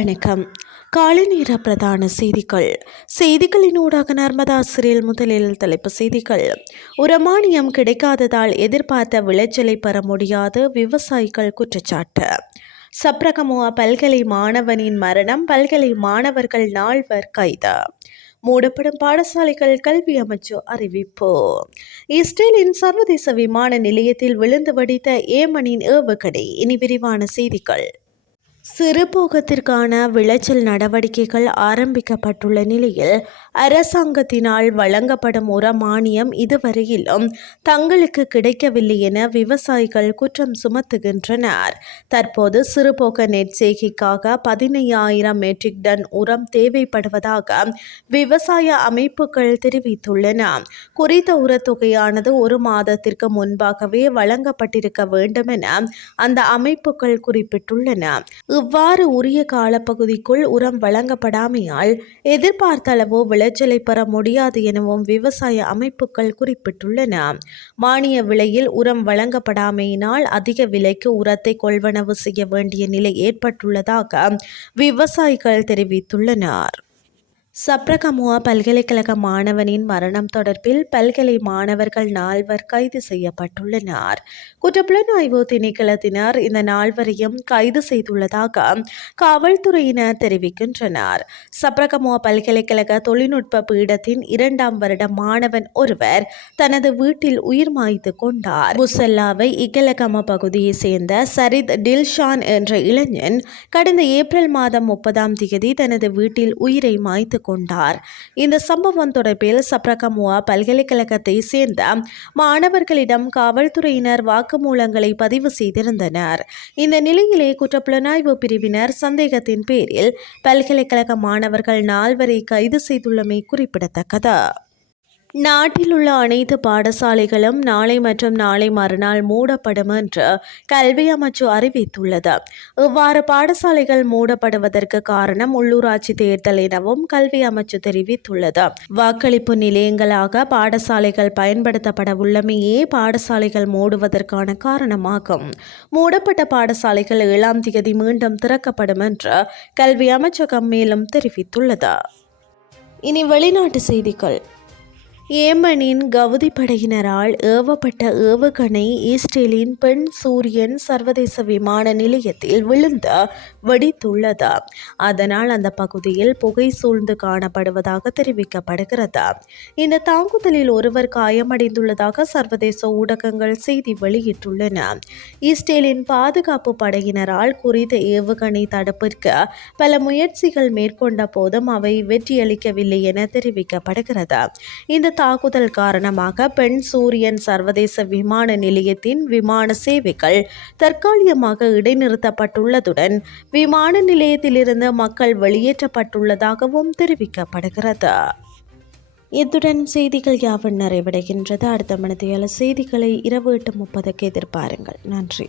வணக்கம். காலை நேர பிரதான செய்திகள். செய்திகளினூடாக நர்மதா சிறில் முதலில் தலைப்பு செய்திகள். உரமானியம் கிடைக்காததால் எதிர்பார்த்த விளைச்சலை பெற முடியாது விவசாயிகள் குற்றச்சாட்டு. சப்ரகமுவா பல்கலை மாணவனின் மரணம் பல்கலை மாணவர்கள் நால்வர் கைது. மூடப்படும் பாடசாலைகள் கல்வி அமைச்சு அறிவிப்பு. இஸ்ரேலின் சர்வதேச விமான நிலையத்தில் விழுந்து வடித்த ஏமனின் ஏவுகணை. இனி விரிவான செய்திகள். சிறுபோகத்திற்கான விளைச்சல் நடவடிக்கைகள் ஆரம்பிக்கப்பட்டுள்ள நிலையில் அரசாங்கத்தினால் வழங்கப்படும் உர மானியம் இதுவரையிலும் தங்களுக்கு கிடைக்கவில்லை என விவசாயிகள் குற்றம் சுமத்துகின்றனர். தற்போது சிறுபோக நெற்செய்கைக்காக பதினையாயிரம் மெட்ரிக் டன் உரம் தேவைப்படுவதாக விவசாய அமைப்புகள் தெரிவித்துள்ளன. குறித்த உரத்தொகையானது ஒரு மாதத்திற்கு முன்பாகவே வழங்கப்பட்டிருக்க வேண்டும் என அந்த அமைப்புகள் குறிப்பிட்டுள்ளன. இவ்வாறு உரிய காலப்பகுதிக்குள் உரம் வழங்கப்படாமையால் எதிர்பார்த்தளவோ விளைச்சலை பெற முடியாது எனவும் விவசாய அமைப்புகள் குறிப்பிட்டுள்ளன. மானிய விலையில் உரம் வழங்கப்படாமையினால் அதிக விலைக்கு உரத்தை கொள்வனவு செய்ய வேண்டிய நிலை ஏற்பட்டுள்ளதாக விவசாயிகள் தெரிவித்துள்ளனர். சப்ரகமுவா பல்கலைக்கழக மாணவனின் மரணம் தொடர்பில் பல்கலை மாணவர்கள் நால்வர் கைது செய்யப்பட்டுள்ளனர். குற்றப்புலனாய்வு திணைக்களத்தினர் இந்த நால்வரையும் கைது செய்துள்ளதாக காவல்துறையினர் தெரிவிக்கின்றனர். சப்ரகமுவா பல்கலைக்கழக தொழில்நுட்ப பீடத்தின் இரண்டாம் வருட மாணவன் ஒருவர் தனது வீட்டில் உயிர் மாய்த்து கொண்டார். முசல்லாவை இகலகம பகுதியை சேர்ந்த சரித் டில்ஷான் என்ற இளைஞன் கடந்த ஏப்ரல் மாதம் முப்பதாம் தேதி தனது வீட்டில் உயிரை மாய்த்து கொண்டார். இந்த சம்பவம் தொடர்பில் சப்ரகமுவா பல்கலைக்கழகத்தை சேர்ந்த மாணவர்களிடம் காவல்துறையினர் வாக்குமூலங்களை பதிவு செய்திருந்தனர். இந்த நிலையிலே குற்றப்புலனாய்வு பிரிவினர் சந்தேகத்தின் பேரில் பல்கலைக்கழக மாணவர்கள் நால்வரை கைது செய்துள்ளமை குறிப்பிடத்தக்கது. நாட்டில் உள்ள அனைத்து பாடசாலைகளும் நாளை மற்றும் நாளை மறுநாள் மூடப்படும் என்று கல்வி அமைச்சு அறிவித்துள்ளது. இவ்வாறு பாடசாலைகள் மூடப்படுவதற்கு காரணம் உள்ளூராட்சி தேர்தல் எனவும் கல்வி அமைச்சு தெரிவித்துள்ளது. வாக்களிப்பு நிலையங்களாக பாடசாலைகள் பயன்படுத்தப்பட உள்ளமையே பாடசாலைகள் மூடுவதற்கான காரணமாகும். மூடப்பட்ட பாடசாலைகள் ஏழாம் தேதி மீண்டும் திறக்கப்படும் என்று கல்வி அமைச்சகம் மேலும் தெரிவித்துள்ளது. இனி வெளிநாட்டு செய்திகள். ஏமனின் கவுதி படையினரால் ஏவப்பட்ட ஏவுகணை இஸ்ரேலின் பெண் சூரியன் சர்வதேச விமான நிலையத்தில் விழுந்து வெடித்துள்ளது. அதனால் அந்த பகுதியில் புகை சூழ்ந்து காணப்படுவதாக தெரிவிக்கப்படுகிறது. இந்த தாக்குதலில் ஒருவர் காயமடைந்துள்ளதாக சர்வதேச ஊடகங்கள் செய்தி வெளியிட்டுள்ளன. இஸ்ரேலின் பாதுகாப்பு படையினரால் குறித்த ஏவுகணை தடுப்பிற்கு பல முயற்சிகள் மேற்கொண்ட போதும் அவை வெற்றியளிக்கவில்லை என தெரிவிக்கப்படுகிறது. இந்த தாக்குதல் காரணமாக பெண் சூரியன் சர்வதேச விமான நிலையத்தின் விமான சேவைகள் தற்காலிகமாக இடைநிறுத்தப்பட்டுள்ளதுடன் விமான நிலையத்திலிருந்து மக்கள் வெளியேற்றப்பட்டுள்ளதாகவும் தெரிவிக்கப்படுகிறது. இத்துடன் செய்திகள் யாவும் நிறைவடைகின்றது. அடுத்த மனதையால் செய்திகளை இரவு எட்டு முப்பதுக்கு எதிர்பாருங்கள். நன்றி.